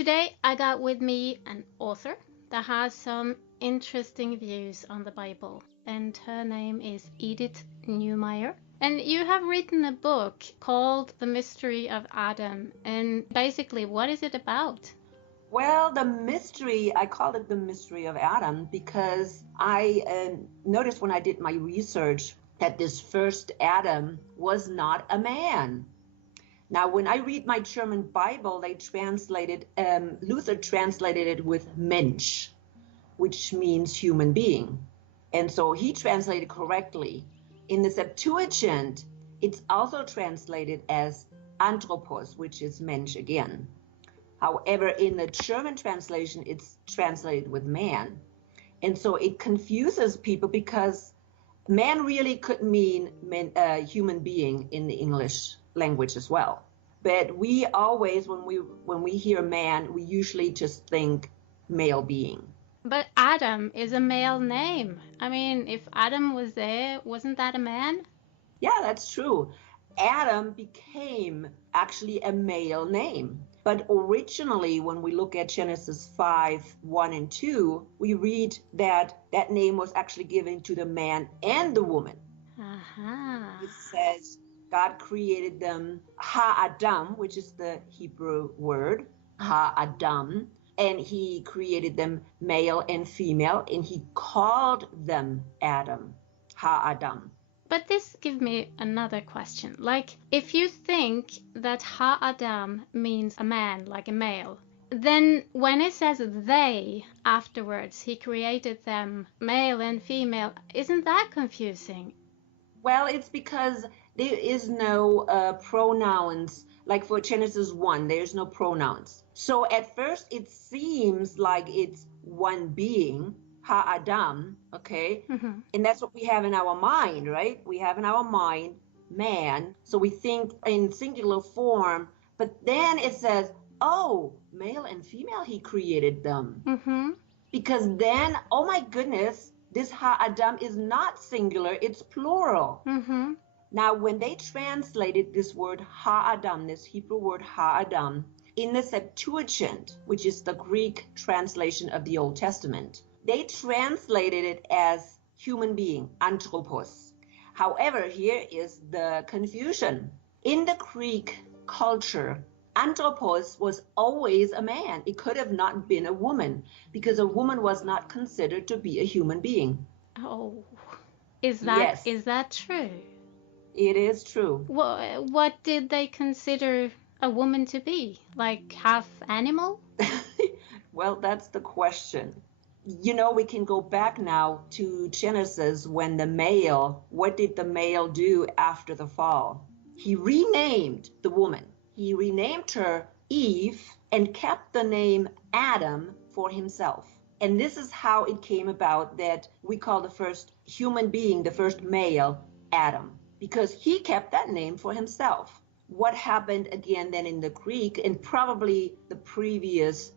Today I got with me an author that has some interesting views on the Bible, and her name is Edith Neumaier. And you have written a book called The Mystery of Adam, and basically what is it about? Well, I called it the mystery of Adam because I noticed when I did my research that this first Adam was not a man. Now, when I read my German Bible, Luther translated it with Mensch, which means human being. And so he translated correctly. In the Septuagint, it's also translated as Anthropos, which is Mensch again. However, in the German translation, it's translated with man. And so it confuses people because man really could mean human being in the English language as well. But we always, when we hear man, we usually just think male being. But Adam is a male name. I mean, if Adam was there, wasn't that a man? Yeah, that's true. Adam became actually a male name. But originally, when we look at Genesis 5:1 and 2, we read that that name was actually given to the man and the woman. Uh-huh. It says God created them Ha-Adam, which is the Hebrew word, Ha-Adam, and he created them male and female, and he called them Adam, Ha-Adam. But this gives me another question. Like, if you think that Ha-Adam means a man, like a male, then when it says they afterwards, he created them male and female, isn't that confusing? Well, it's because there is no pronouns. Like for Genesis 1, there's no pronouns. So at first it seems like it's one being, Ha-Adam, okay? Mm-hmm. And that's what we have in our mind, right? We have in our mind man. So we think in singular form, but then it says, oh, male and female, he created them. Mm-hmm. Because then, oh my goodness, this Ha-Adam is not singular, it's plural. Mm-hmm. Now, when they translated this word Ha-Adam, this Hebrew word Ha-Adam, in the Septuagint, which is the Greek translation of the Old Testament, they translated it as human being, Anthropos. However, here is the confusion. In the Greek culture, Anthropos was always a man. It could have not been a woman because a woman was not considered to be a human being. Oh, is Yes, that true? it is true. What did they consider a woman to be? Like half animal? Well, that's the question. You know, we can go back now to Genesis when what did the male do after the fall? He renamed the woman. He renamed her Eve and kept the name Adam for himself. And this is how it came about that we call the first human being, the first male, Adam, because he kept that name for himself. What happened again then in the Greek and probably the previous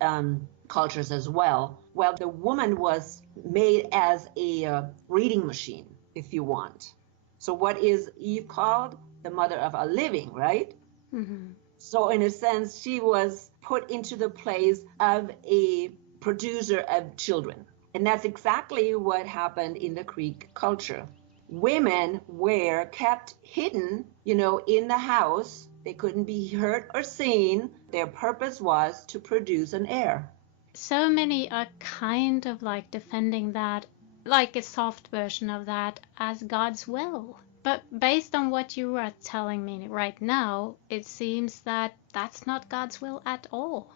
cultures as well? Well, the woman was made as a reading machine, if you want. So what is Eve called? The mother of a living, right? Mm-hmm. So in a sense, she was put into the place of a producer of children. And that's exactly what happened in the Greek culture. Women were kept hidden, in the house. They couldn't be heard or seen. Their purpose was to produce an heir. So many are kind of like defending that, like a soft version of that, as God's will. But based on what you are telling me right now, it seems that that's not God's will at all.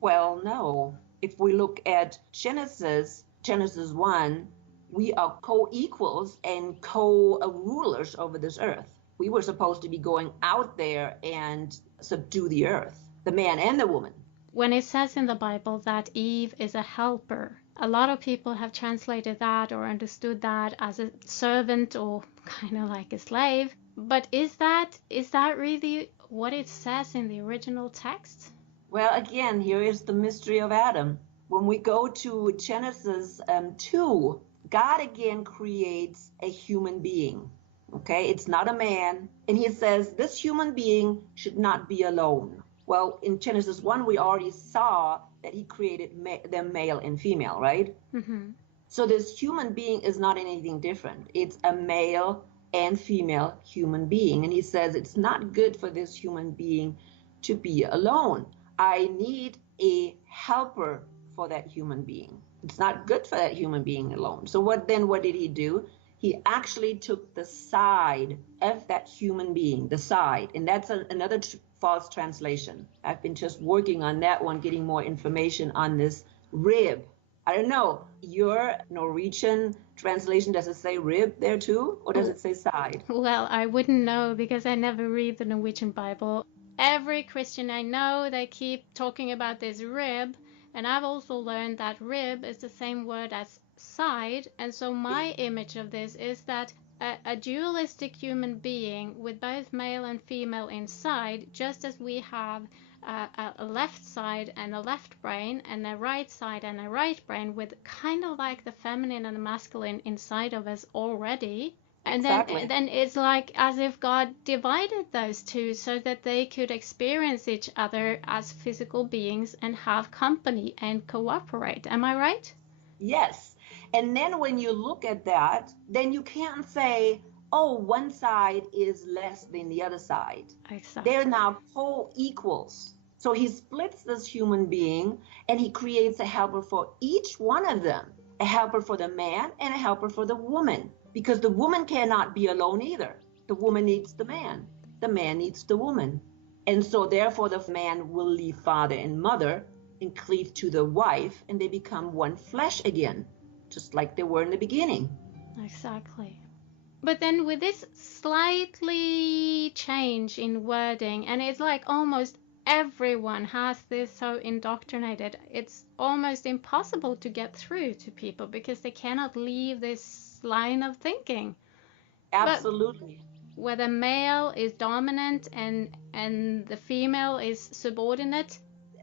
Well, no. If we look at Genesis 1, we are co-equals and co-rulers over this earth. We were supposed to be going out there and subdue the earth, the man and the woman. When it says in the Bible that Eve is a helper, a lot of people have translated that or understood that as a servant or kind of like a slave. But is that really what it says in the original text? Well, again, here is the mystery of Adam. When we go to Genesis 2, God again creates a human being. Okay, it's not a man. And he says this human being should not be alone. Well, in Genesis 1, we already saw that he created them male and female, right? Mm-hmm. So this human being is not anything different. It's a male and female human being. And he says it's not good for this human being to be alone. I need a helper for that human being. It's not good for that human being alone. So what did he do? He actually took the side of that human being, the side. And that's another false translation. I've been just working on that one, getting more information on this rib. I don't know, your Norwegian translation, does it say rib there too? Or does it say side? Well, I wouldn't know because I never read the Norwegian Bible. Every Christian I know, they keep talking about this rib, and I've also learned that rib is the same word as side, and so my image of this is that a dualistic human being with both male and female inside, just as we have a left side and a left brain, and a right side and a right brain, with kind of like the feminine and the masculine inside of us already. And Exactly. then it's like as if God divided those two so that they could experience each other as physical beings and have company and cooperate. Am I right? Yes. And then when you look at that, then you can't say, oh, one side is less than the other side. Exactly. They're now co-equals. So he splits this human being and he creates a helper for each one of them, a helper for the man and a helper for the woman, because the woman cannot be alone either. The woman needs the man needs the woman. And so therefore the man will leave father and mother and cleave to the wife, and they become one flesh again, just like they were in the beginning. Exactly. But then with this slightly change in wording, and it's like almost everyone has this so indoctrinated, it's almost impossible to get through to people because they cannot leave this line of thinking. Absolutely. But whether male is dominant and the female is subordinate.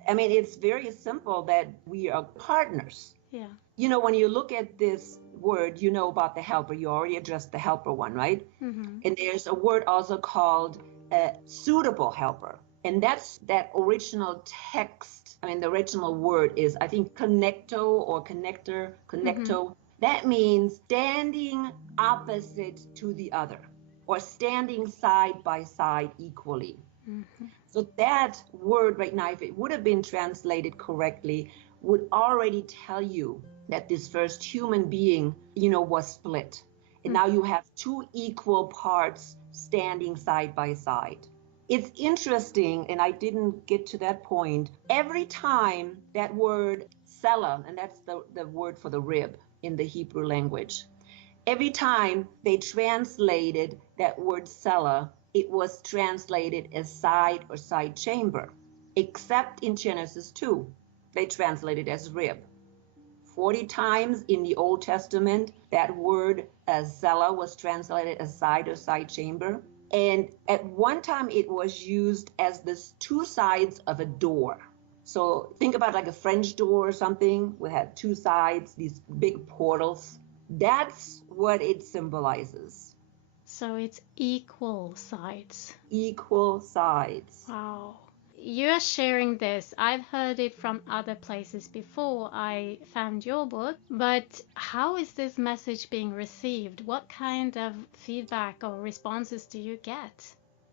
I mean, it's very simple that we are partners. Yeah. You know, when you look at this word, you know about the helper. You already addressed the helper one, right? Mm-hmm. And there's a word also called a suitable helper. And that's that original text. I mean, the original word is, I think, connecto or connector, connecto. Mm-hmm. That means standing opposite to the other or standing side by side equally. Mm-hmm. So that word right now, if it would have been translated correctly, would already tell you that this first human being, was split. And now you have two equal parts standing side by side. It's interesting, and I didn't get to that point. Every time that word sela, and that's the word for the rib in the Hebrew language, every time they translated that word sela, it was translated as side or side chamber, except in Genesis 2, they translated as rib. 40 times in the Old Testament, that word zela was translated as side or side chamber. And at one time, it was used as the two sides of a door. So think about like a French door or something. We had two sides, these big portals. That's what it symbolizes. So it's equal sides. Equal sides. Wow. You're sharing this. I've heard it from other places before I found your book, but how is this message being received? What kind of feedback or responses do you get?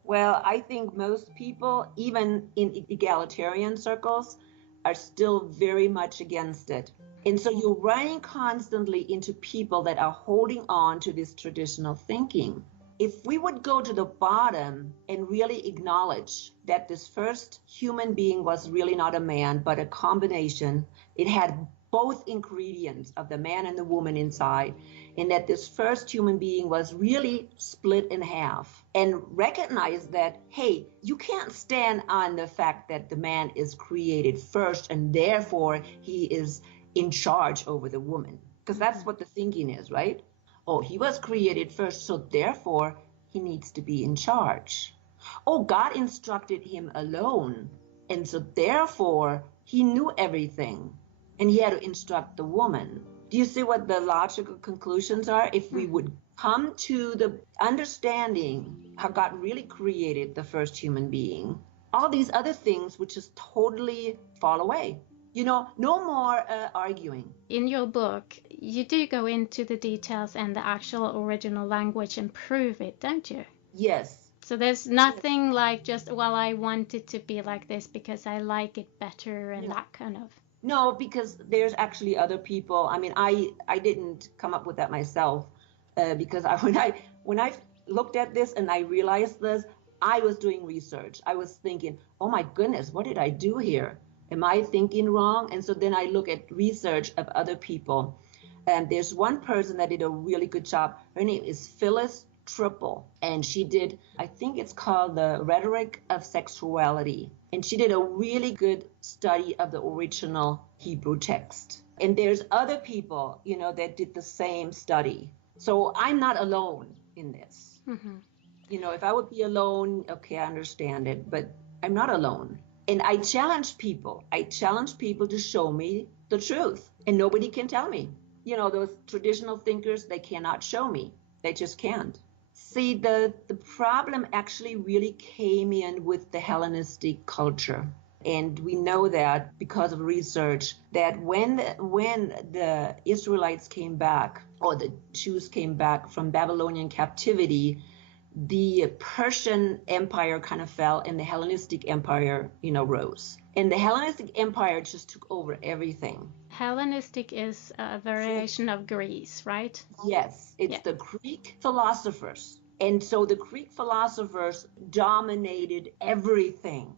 Well, I think most people, even in egalitarian circles, are still very much against it. And so you're running constantly into people that are holding on to this traditional thinking. If we would go to the bottom and really acknowledge that this first human being was really not a man, but a combination, it had both ingredients of the man and the woman inside, and that this first human being was really split in half, and recognize that, hey, you can't stand on the fact that the man is created first and therefore he is in charge over the woman, because that's what the thinking is, right? Oh, he was created first, so therefore he needs to be in charge. Oh, God instructed him alone, and so therefore he knew everything, and he had to instruct the woman. Do you see what the logical conclusions are? If we would come to the understanding how God really created the first human being, all these other things would just totally fall away. No more arguing. In your book, you do go into the details and the actual original language and prove it, don't you? Yes. So there's nothing like just, well, I want it to be like this because I like it better and that kind of. No, because there's actually other people. I mean, I didn't come up with that myself, because when I looked at this and I realized this, I was doing research. I was thinking, oh my goodness, what did I do here? Am I thinking wrong? And so then I look at research of other people. And there's one person that did a really good job. Her name is Phyllis Triple, and she did, I think it's called The Rhetoric of Sexuality. And she did a really good study of the original Hebrew text. And there's other people, that did the same study. So I'm not alone in this. Mm-hmm. If I would be alone, okay, I understand it, but I'm not alone. And I challenge people to show me the truth, and nobody can tell me. Those traditional thinkers, they cannot show me. They just can't. See, the problem actually really came in with the Hellenistic culture. And we know that because of research, that when the Israelites came back, or the Jews came back from Babylonian captivity, the Persian Empire kind of fell and the Hellenistic Empire, rose. And the Hellenistic Empire just took over everything. Hellenistic is a variation of Greece, right? Yes, it's the Greek philosophers. And so the Greek philosophers dominated everything.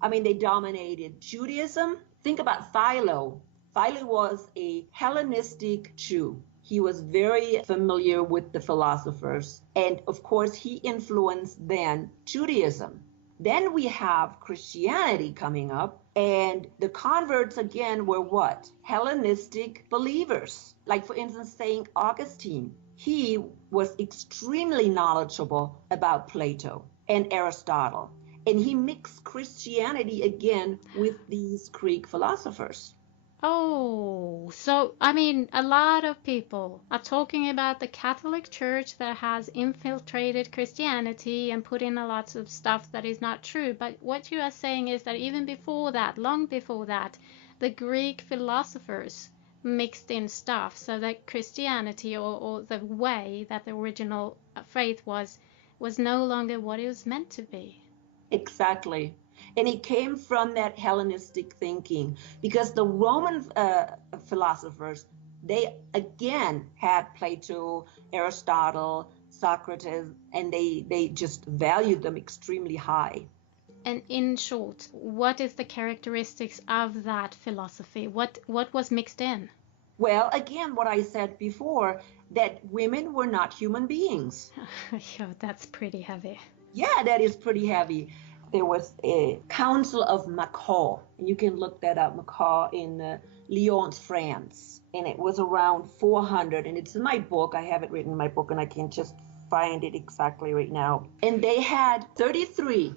I mean, they dominated Judaism. Think about Philo. Philo was a Hellenistic Jew. He was very familiar with the philosophers. And of course, he influenced then Judaism. Then we have Christianity coming up, and the converts again were what? Hellenistic believers. Like, for instance, St. Augustine. He was extremely knowledgeable about Plato and Aristotle. And he mixed Christianity again with these Greek philosophers. Oh, so I mean, a lot of people are talking about the Catholic Church that has infiltrated Christianity and put in a lot of stuff that is not true. But what you are saying is that even before that, long before that, the Greek philosophers mixed in stuff so that Christianity or the way that the original faith was no longer what it was meant to be. Exactly. And it came from that Hellenistic thinking, because the Roman philosophers, they again had Plato, Aristotle, Socrates, and they just valued them extremely high. And in short, what is the characteristics of that philosophy? What was mixed in? Well, again, what I said before, that women were not human beings. Yeah, that's pretty heavy. Yeah, that is pretty heavy. There was a Council of Macau, and you can look that up, Macau in Lyon, France. And it was around 400, and it's in my book. I have it written in my book, and I can just find it exactly right now. And they had 33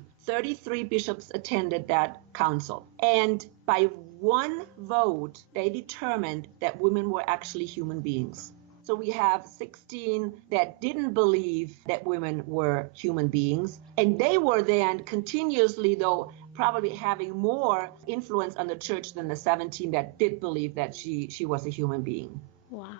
bishops attended that council. And by one vote, they determined that women were actually human beings. So we have 16 that didn't believe that women were human beings. And they were then continuously, though, probably having more influence on the church than the 17 that did believe that she was a human being. Wow.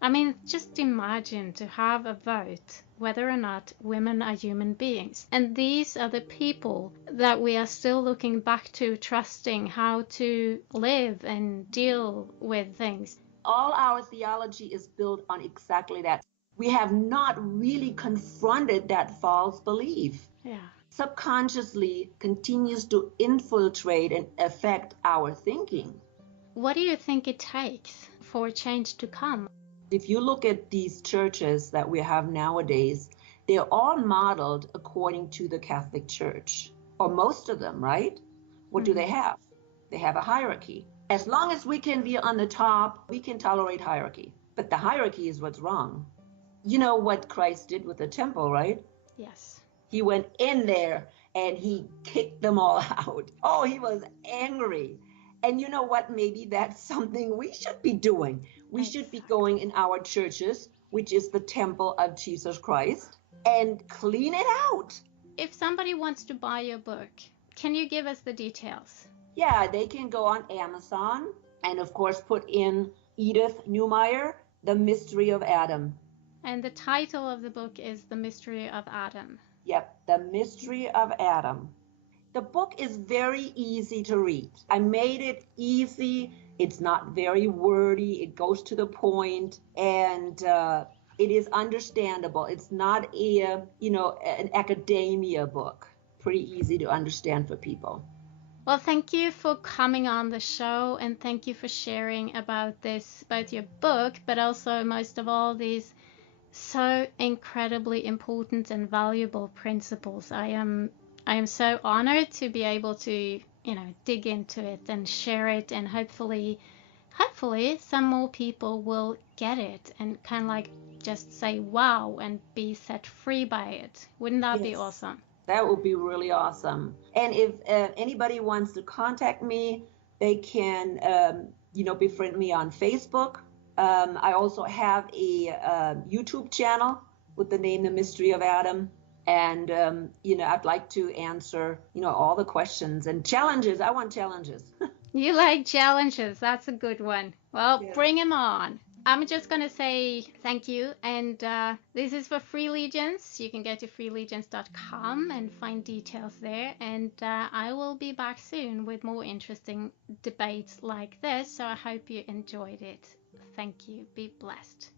I mean, just imagine to have a vote whether or not women are human beings. And these are the people that we are still looking back to, trusting how to live and deal with things. All our theology is built on exactly that. We have not really confronted that false belief. Yeah. Subconsciously continues to infiltrate and affect our thinking. What do you think it takes for change to come? If you look at these churches that we have nowadays, they're all modeled according to the Catholic Church, or most of them, right? What do they have? They have a hierarchy. As long as we can be on the top, we can tolerate hierarchy. But the hierarchy is what's wrong. You know what Christ did with the temple, right? Yes. He went in there and he kicked them all out. Oh, he was angry. And you know what? Maybe that's something we should be doing. We should be going in our churches, which is the temple of Jesus Christ, and clean it out. if somebody wants to buy your book, can you give us the details? Yeah, they can go on Amazon and, of course, put in Edith Neumaier, The Mystery of Adam. And the title of the book is The Mystery of Adam. Yep, The Mystery of Adam. The book is very easy to read. I made it easy. It's not very wordy. It goes to the point, and it is understandable. It's not an academia book. Pretty easy to understand for people. Well, thank you for coming on the show, and thank you for sharing about this, both your book, but also most of all these so incredibly important and valuable principles. I am so honored to be able to, dig into it and share it, and hopefully some more people will get it and kind of like just say wow and be set free by it. Wouldn't that be awesome? That would be really awesome. And if anybody wants to contact me, they can, befriend me on Facebook. I also have a YouTube channel with the name The Mystery of Adam. And, I'd like to answer, all the questions and challenges. I want challenges. You like challenges. That's a good one. Well, Bring them on. I'm just going to say thank you. And this is for Free Legions. You can go to freelegions.com and find details there. And I will be back soon with more interesting debates like this. So I hope you enjoyed it. Thank you. Be blessed.